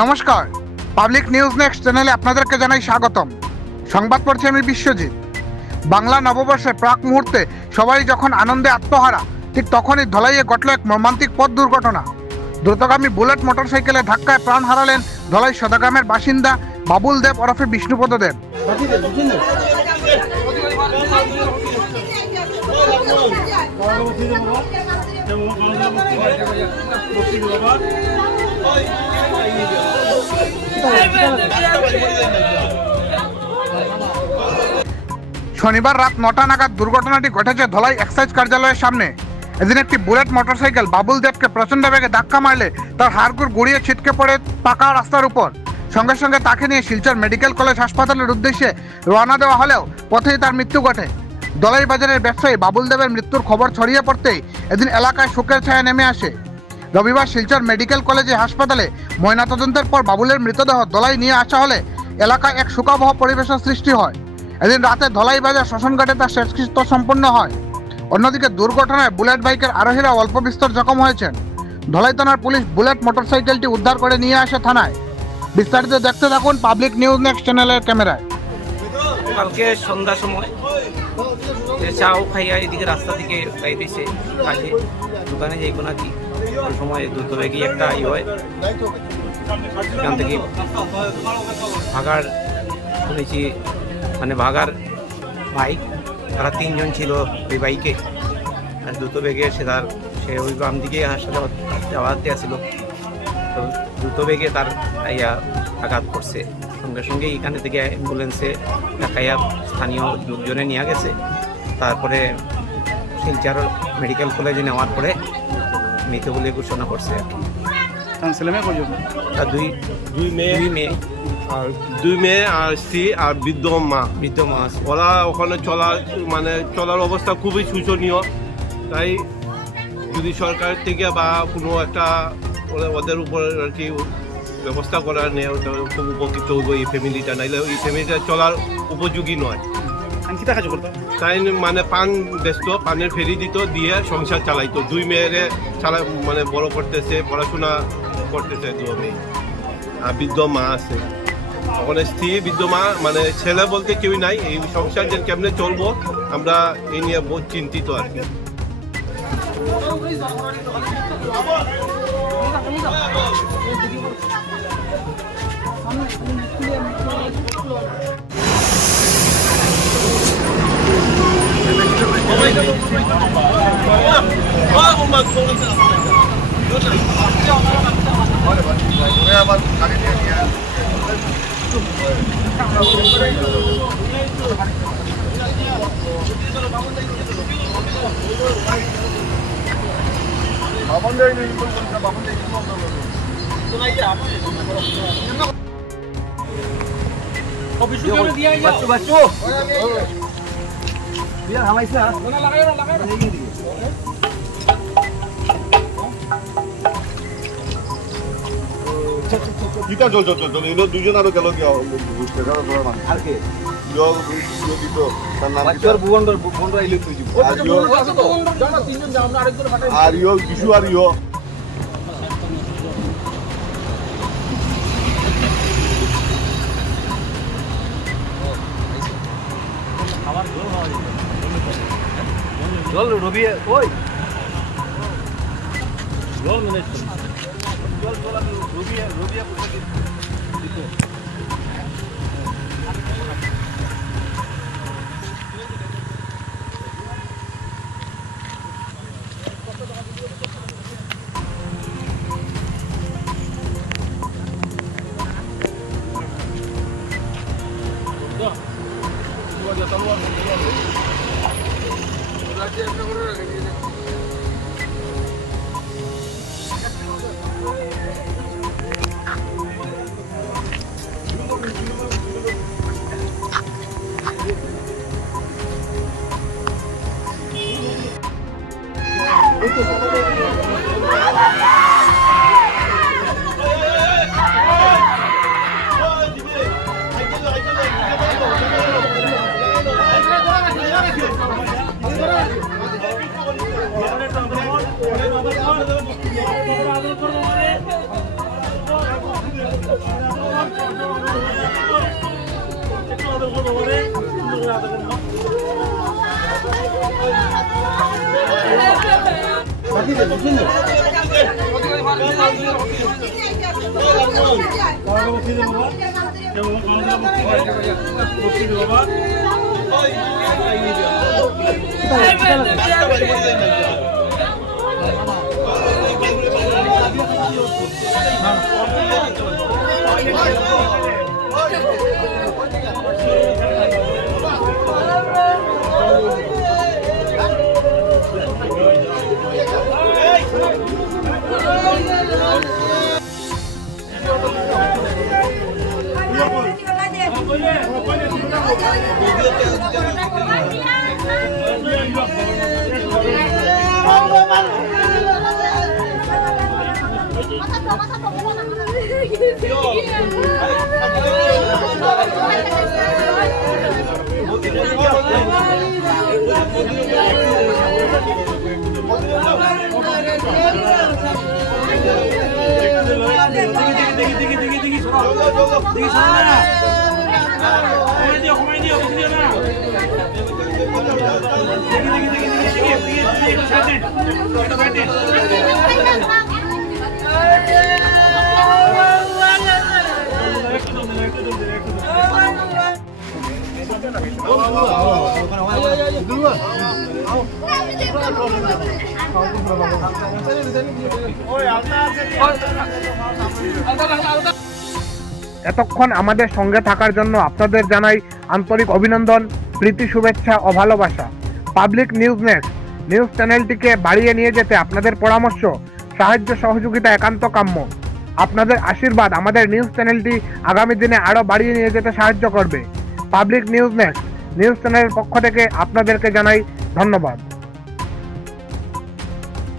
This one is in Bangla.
নমস্কার, পাবলিক নিউজ নেক্সট চ্যানেলে আপনাদেরকে জানাই স্বাগতম। সংবাদ পড়ছি আমি বিশ্বজিৎ। বাংলা নববর্ষের প্রাক মুহূর্তে সবাই যখন আনন্দে আত্মহারা, ঠিক তখনই ধলাইয়ে ঘটল এক মর্মান্তিক পথ দুর্ঘটনা। দ্রুতগামী বুলেট মোটরসাইকেলে ধাক্কায় প্রাণ হারালেন ধলাই সদাগ্রামের বাসিন্দা বাবুল দেব ওরফে বিষ্ণুপদ দেব। শনিবার রাত 9টা নাগাদ দুর্ঘটনাটি ঘটেছে ধলাই এক্সাইজ কার্যালয়ের সামনে। এদিন একটি বুলেট মোটরসাইকেল বাবুল দেবকে প্রচণ্ড বেগে ধাক্কা মারলে তার হাড়গোড় গুড়িয়ে ছিটকে পড়ে পাকা রাস্তার উপর। সঙ্গে সঙ্গে তাকে নিয়ে শিলচর মেডিকেল কলেজ হাসপাতালের উদ্দেশ্যে রওনা দেওয়া হলেও পথেই তার মৃত্যু ঘটে। ধলাই বাজারের ব্যবসায়ী বাবুল দেবের মৃত্যুর খবর ছড়িয়ে পড়তেই এদিন এলাকায় শোকের ছায়া নেমে আসে। রবিবার শিলচর মেডিকেল কলেজে হাসপাতালে ময়নাতদন্তের পর বাবুলের মৃতদেহ ধলাই নিয়ে আসা হলে এলাকায় এক শোকাবহ পরিবেশের সৃষ্টি হয়। এদিন রাতে ধলাই বাজার শ্মশানঘাটে তার শেষকৃত্য সম্পন্ন হয়। অন্যদিকে দুর্ঘটনায় বুলেট বাইকের আরোহীরা অল্প বিস্তর জখম হয়েছেন। ধলাই থানার পুলিশ বুলেট মোটরসাইকেলটি উদ্ধার করে নিয়ে আসে থানায়। বিস্তারিত দেখতে থাকুন পাবলিক নিউজ নেক্সট চ্যানেলের ক্যামেরায়। কালকে সন্ধ্যার সময় চাও খাইয়া এদিকে রাস্তা থেকে গাইতেছে কাজে দোকানে যাইব নাকি, ওই সময় দ্রুত বেগে একটা হয় এখান থেকে ভাগার শুনেছি, মানে ভাগার বাইক, তারা 3 জন ছিল ওই বাইকে। আর দ্রুত বেগে সে ওই বাম দিকে হাসপাতালে আসছিল, তো দ্রুত বেগে তার আঘাত করছে। সঙ্গে সঙ্গে এখানে থেকে অ্যাম্বুলেন্সে দেখাইয়া স্থানীয় লোকজনে নিয়ে গেছে। তারপরে শিলচর মেডিকেল কলেজে নেওয়ার পরে মৃত বলে ঘোষণা করছে আর কি। দুই মেয়ে আর স্ত্রী আর বৃদ্ধ মা আছে। ওরা ওখানে চলার অবস্থা খুবই শোচনীয়। তাই যদি সরকার থেকে বা কোনো একটা ওদের উপর আর কি ব্যবস্থা করার নেই, খুব উপকৃত হইব এই ফ্যামিলিটা, নাইলে এই ফ্যামিলিটা চলার উপযোগী নয়। তাই পান ব্যস্ত, পানের ফেরি দিত, দিয়ে সংসার চালাইতো। 2 মেয়েরে বড় করতেছে, পড়াশোনা করতেছে 2 মেয়ে। আর বৃদ্ধ মা আছে, ওখানে স্ত্রী বৃদ্ধ মা, ছেলে বলতে কেউ নাই। এই সংসার যে কেমনে চলবো আমরা এই নিয়ে বহুত চিন্তিত আর কি। কিটা চল এগুলো 2 জন আরো গেল কি আর কে আর ইয়ো কিছু আর ইয়ো জল রবি ওই জল ম্যানেজ জল রবি এতক্ষণ আমাদের সঙ্গে থাকার জন্য আপনাদের জানাই আন্তরিক অভিনন্দন, প্রীতি, শুভেচ্ছা ও ভালোবাসা। পাবলিক নিউজ নেক্সট নিউজ চ্যানেলটিকে বাড়িয়ে নিয়ে যেতে আপনাদের পরামর্শ, সাহায্য, সহযোগিতা একান্ত কাম্য। আপনাদের আশীর্বাদ আমাদের নিউজ চ্যানেলটি আগামী দিনে আরও বাড়িয়ে নিয়ে যেতে সাহায্য করবে। পাবলিক নিউজ নেক্সট নিউজ চ্যানেলের পক্ষ থেকে আপনাদেরকে জানাই ধন্যবাদ।